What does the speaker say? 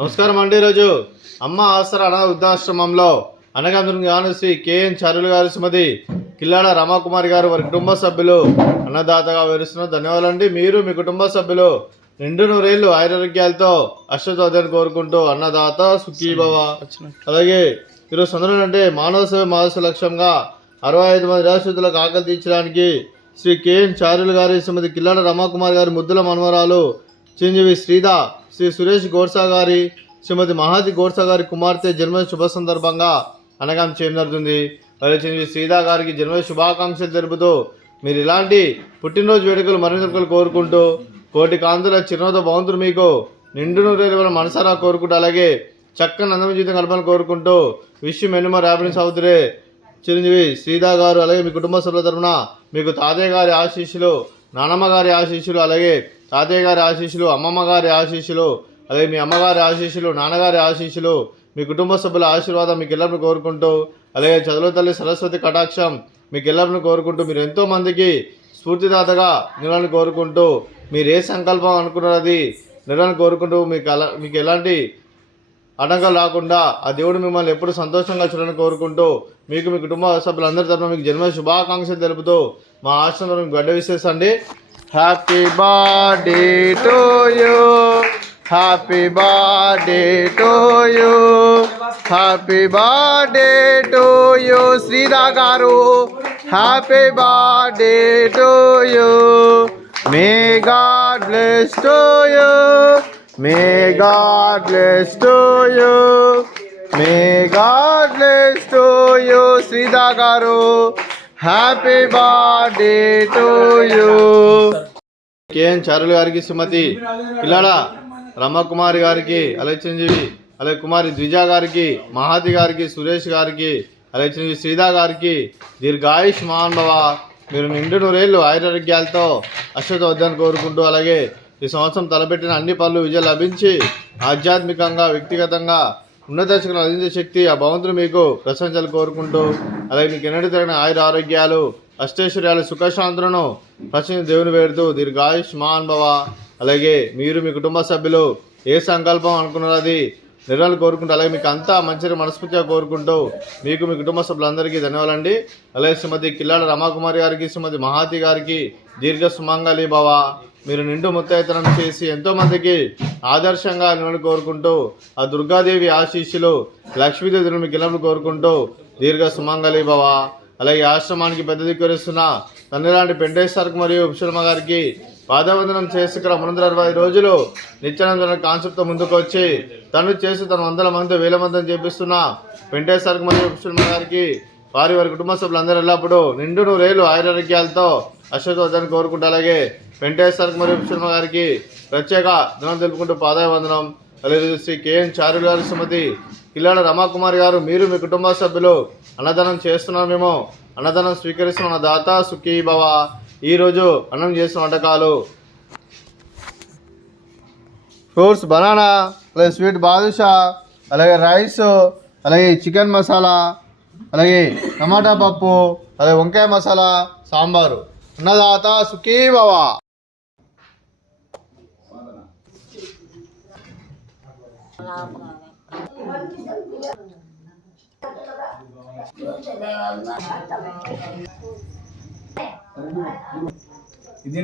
నమస్కారం అండి. ఈరోజు అమ్మ ఆసరా అనాథ వృద్ధాశ్రమంలో అనగాను శ్రీ కేఎన్ చారులు గారు, శ్రీమతి కిల్లాడ రమాకుమారి గారు, వారి కుటుంబ సభ్యులు అన్నదాతగా వివరిస్తున్నారు. ధన్యవాదాలండి. మీరు మీ కుటుంబ సభ్యులు నిండు నూరేళ్లు ఆరోగ్యాలతో అష్టతోదని కోరుకుంటూ అన్నదాత సుఖీభవ. అలాగే ఈరోజు సందర్భం అంటే మానవ సేవ మానవ లక్ష్యంగా 65 మంది నిరాశ్రితులకు ఆకలి తీర్చడానికి శ్రీ కేఎన్ చారులు గారి, శ్రీమతి కిల్లాడ రమాకుమారి గారి ముద్దుల మనవరాలు చిరంజీవి శ్రీ సురేష్ గోడ్సా గారి, శ్రీమతి మహాది గోడ్సా గారి కుమార్తె జన్మ శుభ సందర్భంగా అనగాం చేయడం జరుగుతుంది. మరి చిరంజీవి శ్రీదా గారికి జన్మ శుభాకాంక్షలు తెలుపుతూ మీరు ఇలాంటి పుట్టినరోజు వేడుకలు మరింత కోరుకుంటూ కోటి కాంతుల చిరునవ్వుతో భగవంతుడు మీకు నిండు నూరేళ్ళ మనసారా కోరుకుంటూ అలాగే చక్కని అందమైన జీవితం కలపాలని కోరుకుంటూ విష్ మెనీ మోర్ హ్యాపీనెస్ అవుతురే చిరంజీవి శ్రీదా గారు. అలాగే మీ కుటుంబ సభ్యుల తరఫున మీకు తాతయ్య గారి ఆశీస్సులు, నానమ్మ గారి ఆశీస్సులు, అలాగే తాతయ్య గారి ఆశీస్సులు, అమ్మమ్మ గారి ఆశీస్సులు, అలాగే మీ అమ్మగారి ఆశీస్సులు, నాన్నగారి ఆశీస్సులు, మీ కుటుంబ సభ్యుల ఆశీర్వాదం మీకు ఎల్లప్పుడూ కోరుకుంటూ అలాగే చదువుల తల్లి సరస్వతి కటాక్షం మీకు ఎల్లప్పుడూ కోరుకుంటూ మీరు ఎంతోమందికి స్ఫూర్తిదాతగా నిలవాలని కోరుకుంటూ మీరు ఏ సంకల్పం అనుకున్నారో అది నిలవాలని కోరుకుంటూ మీకు ఎలాంటి ఆటంకాలు రాకుండా ఆ దేవుడు మిమ్మల్ని ఎప్పుడు సంతోషంగా చూడాలని కోరుకుంటూ మీకు మీ కుటుంబ సభ్యులందరి తరఫున మీకు జన్మ శుభాకాంక్షలు తెలుపుతూ మా ఆశ్రమంలో మీకు గడ్డ విశేషండి. Happy birthday to you, happy birthday to you, happy birthday to you Sreeda గారు, happy birthday to you. May God bless to you, may God bless to you, may God bless to you Sreeda గారు, happy birthday to you. KN చారులు గారికి, శ్రీమతి కిల్లాడ రమకుమారి గారికి, అలాగే చిరంజీవి అలాగే కుమారి ద్విజ గారికి, మహాతి గారికి, సురేష్ గారికి, అలాగే చిరంజీవి శ్రీదా గారికి దీర్ఘాయుష్ మహాన్భవ మీరు నిండు నూరేళ్ళు ఆరోగ్యాలతో అశ్వత వద్దని కోరుకుంటూ అలాగే ఈ సంవత్సరం తలపెట్టిన అన్ని పనులు విజయం లభించి ఆధ్యాత్మికంగా వ్యక్తిగతంగా ఉన్నత శక్తులను అందించే శక్తి ఆ భగవంతుడు మీకు ప్రశంసలు కోరుకుంటూ అలాగే మీకు ఎన్నడూ తగిన ఆరోగ్యాలు అష్టైశ్వర్యాలు సుఖశాంతులను ప్రశ్న దేవుని వేడుతూ దీర్ఘాయుష్ మహాన్భవ. అలాగే మీరు మీ కుటుంబ సభ్యులు ఏ సంకల్పం అనుకున్నారో అది నిర్ణయాలు కోరుకుంటూ అలాగే మీకు అంతా మంచిగా మనస్ఫూర్తిగా కోరుకుంటూ మీకు మీ కుటుంబ సభ్యులందరికీ ధన్యవాదాలండి. అలాగే శ్రీమతి కిల్లాడ రమాకుమారి గారికి, శ్రీమతి మహాతి గారికి దీర్ఘ సుమంగళి భవ మీరు నిండు ముత్తైతనం చేసి ఎంతోమందికి ఆదర్శంగా నిలబడి కోరుకుంటూ ఆ దుర్గాదేవి ఆశీస్సులు లక్ష్మీదేవి మీకు ఎల్లప్పుడు కోరుకుంటూ దీర్ఘ సుమంగళి భవ. అలాగే ఆశ్రమానికి పెద్ద దిక్కురిస్తున్న తండ్రిలాంటి పెంటేశ్వరకు మరియు ఉపశర్మ గారికి పాదవందనం చేసి ఇక్కడ 360 రోజులు నిత్యానంద కాన్సెప్ట్తో ముందుకు వచ్చి తను చేసి తన 100 మంది 1000 మందిని చేపిస్తున్న పెంటేశ్వరకు మరియు ఉపశర్మ గారికి వారి కుటుంబ సభ్యులందరూ ఎల్లప్పుడూ నిండు నూరేళ్ళు ఆరోగ్యాలతో అశ్వతోద్దని కోరుకుంటూ అలాగే వెంకటేశ్వరకు మరియు శర్మ గారికి ప్రత్యేక ధనం తెలుపుకుంటూ పాదాభివందనం. అలాగే శ్రీ కేఎన్ చారులు గారు, శ్రీమతి కిల్లాడ రమాకుమారి గారు మీరు మీ కుటుంబ సభ్యులు అన్నదానం చేస్తున్నాం, మేము అన్నదానం స్వీకరిస్తున్న దాత సుఖీ భవ. ఈరోజు అన్నం చేస్తున్న వంటకాలు ఫ్రూట్స్ బనానా, అలాగే స్వీట్ బాదుషా, అలాగే రైస్, అలాగే చికెన్ మసాలా, అలాగే టమాటా పప్పు, అలాగే వంకాయ మసాలా, సాంబారు. అన్నదాత సుఖీ భవ. ఇది